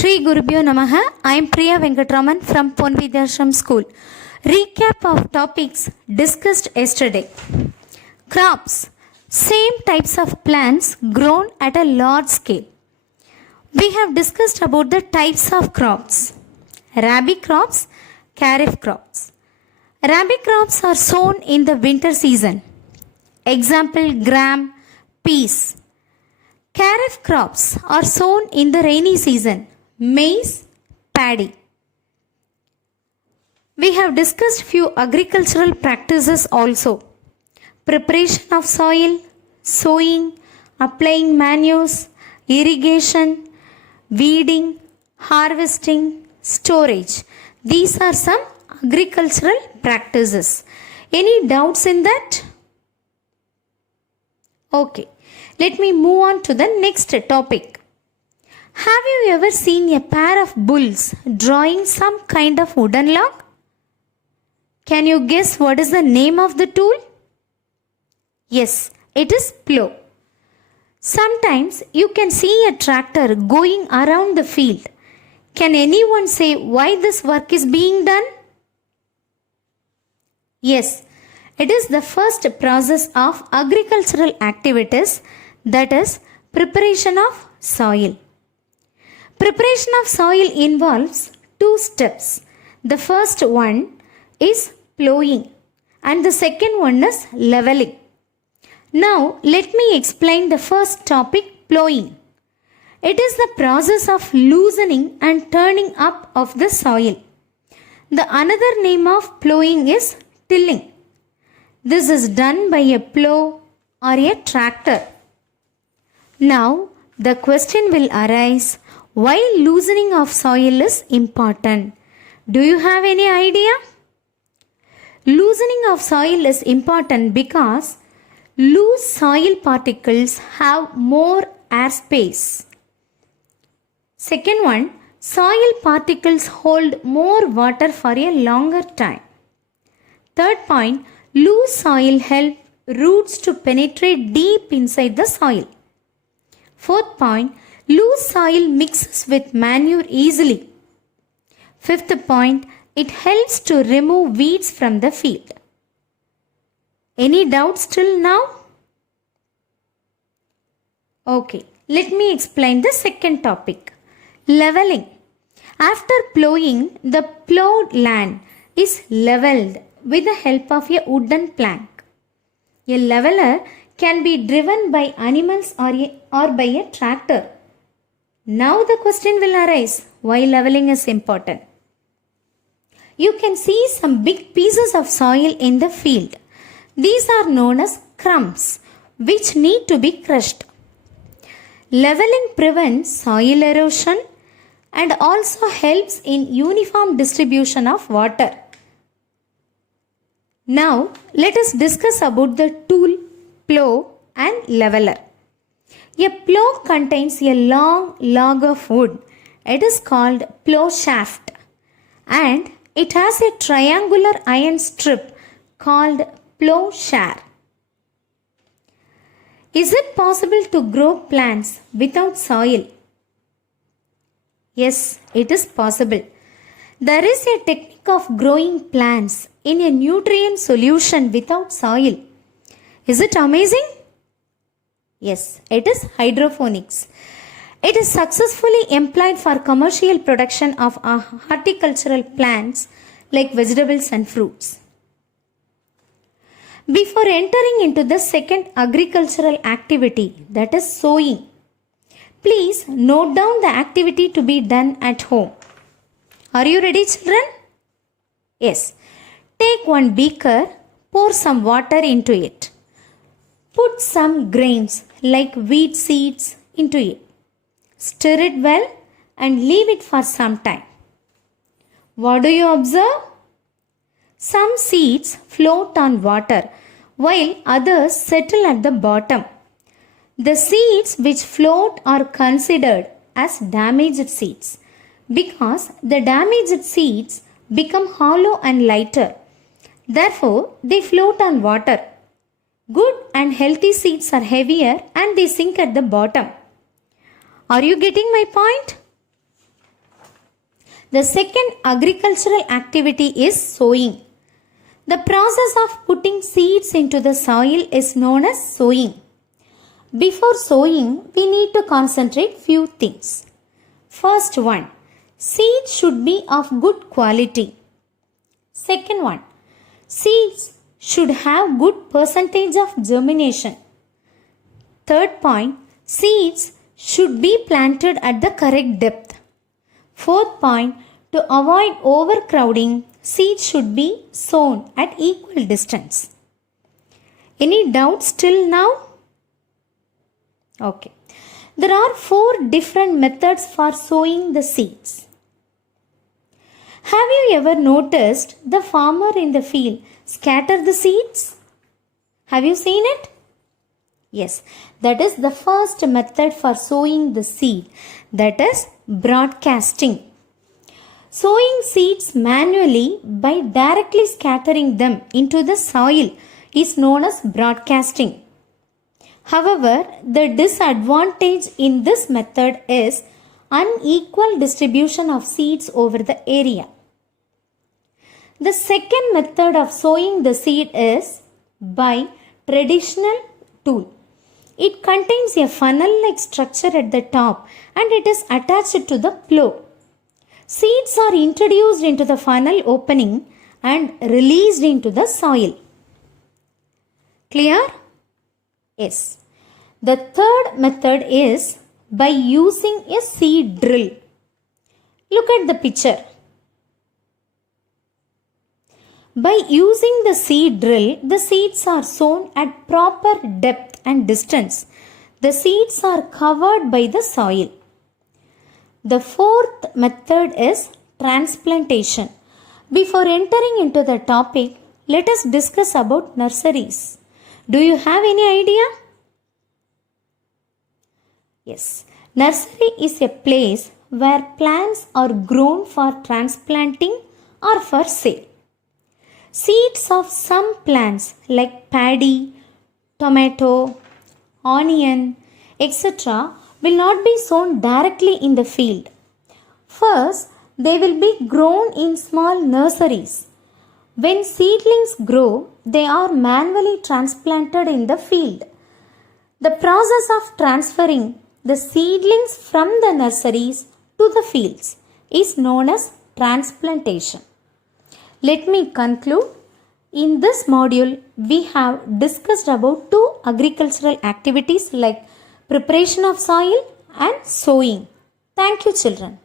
Shri Gurubhyo Namaha. I am Priya Venkatraman from Ponvidyashram School. Recap of topics discussed yesterday. Crops. Same types of plants grown at a large scale. We have discussed about the types of crops. Rabi crops, kharif crops. Rabi crops are sown in the winter season. Example, gram, peas. Kharif crops are sown in the rainy season. Maize, paddy. We have discussed few agricultural practices also. Preparation of soil, sowing, applying manures, irrigation, weeding, harvesting, storage. These are some agricultural practices. Any doubts in that? Okay, let me move on to the next topic. Have you ever seen a pair of bulls drawing some kind of wooden log? Can you guess what is the name of the tool? Yes, it is plow. Sometimes you can see a tractor going around the field. Can anyone say why this work is being done? Yes, it is the first process of agricultural activities, that is preparation of soil. Preparation of soil involves two steps. The first one is plowing and the second one is leveling. Now let me explain the first topic, plowing. It is the process of loosening and turning up of the soil. The another name of plowing is tilling. This is done by a plow or a tractor. Now the question will arise, why loosening of soil is important? Do you have any idea? Loosening of soil is important because loose soil particles have more air space. Second one, soil particles hold more water for a longer time. Third point, loose soil help roots to penetrate deep inside the soil. Fourth point, loose soil mixes with manure easily. Fifth point, it helps to remove weeds from the field. Any doubts till now? Okay, let me explain the second topic. Leveling. After plowing, the plowed land is leveled with the help of a wooden plank. A leveler can be driven by animals or by a tractor. Now the question will arise, why leveling is important? You can see some big pieces of soil in the field. These are known as crumbs, which need to be crushed. Leveling prevents soil erosion and also helps in uniform distribution of water. Now let us discuss about the tool, plow and leveler. A plow contains a long log of wood. It is called plow shaft and it has a triangular iron strip called plow share. Is it possible to grow plants without soil? Yes, it is possible. There is a technique of growing plants in a nutrient solution without soil. Is it amazing? Yes, it is hydroponics. It is successfully employed for commercial production of horticultural plants like vegetables and fruits. Before entering into the second agricultural activity, that is sowing, please note down the activity to be done at home. Are you ready, children? Yes. Take one beaker, pour some water into it. Put some grains like wheat seeds into it. Stir it well and leave it for some time. What do you observe? Some seeds float on water while others settle at the bottom. The seeds which float are considered as damaged seeds because the damaged seeds become hollow and lighter. Therefore, they float on water. Good and healthy seeds are heavier and they sink at the bottom. Are you getting my point? The second agricultural activity is sowing. The process of putting seeds into the soil is known as sowing. Before sowing, we need to concentrate few things. First one, seeds should be of good quality. Second one, seeds should have good percentage of germination. Third point, seeds should be planted at the correct depth. Fourth point, to avoid overcrowding, seeds should be sown at equal distance. Any doubts till now? Okay. There are 4 different methods for sowing the seeds. Have you ever noticed the farmer in the field scatter the seeds? Have you seen it? Yes, that is the first method for sowing the seed, that is broadcasting. Sowing seeds manually by directly scattering them into the soil is known as broadcasting. However, the disadvantage in this method is unequal distribution of seeds over the area. The second method of sowing the seed is by traditional tool. It contains a funnel-like structure at the top and it is attached to the plow. Seeds are introduced into the funnel opening and released into the soil. Clear? Yes. The third method is by using a seed drill. Look at the picture. By using the seed drill, the seeds are sown at proper depth and distance. The seeds are covered by the soil. The fourth method is transplantation. Before entering into the topic, let us discuss about nurseries. Do you have any idea? Yes. Nursery is a place where plants are grown for transplanting or for sale. Seeds of some plants like paddy, tomato, onion, etc. will not be sown directly in the field. First, they will be grown in small nurseries. When seedlings grow, they are manually transplanted in the field. The process of transferring the seedlings from the nurseries to the fields is known as transplantation. Let me conclude. In this module, we have discussed about 2 agricultural activities like preparation of soil and sowing. Thank you, children.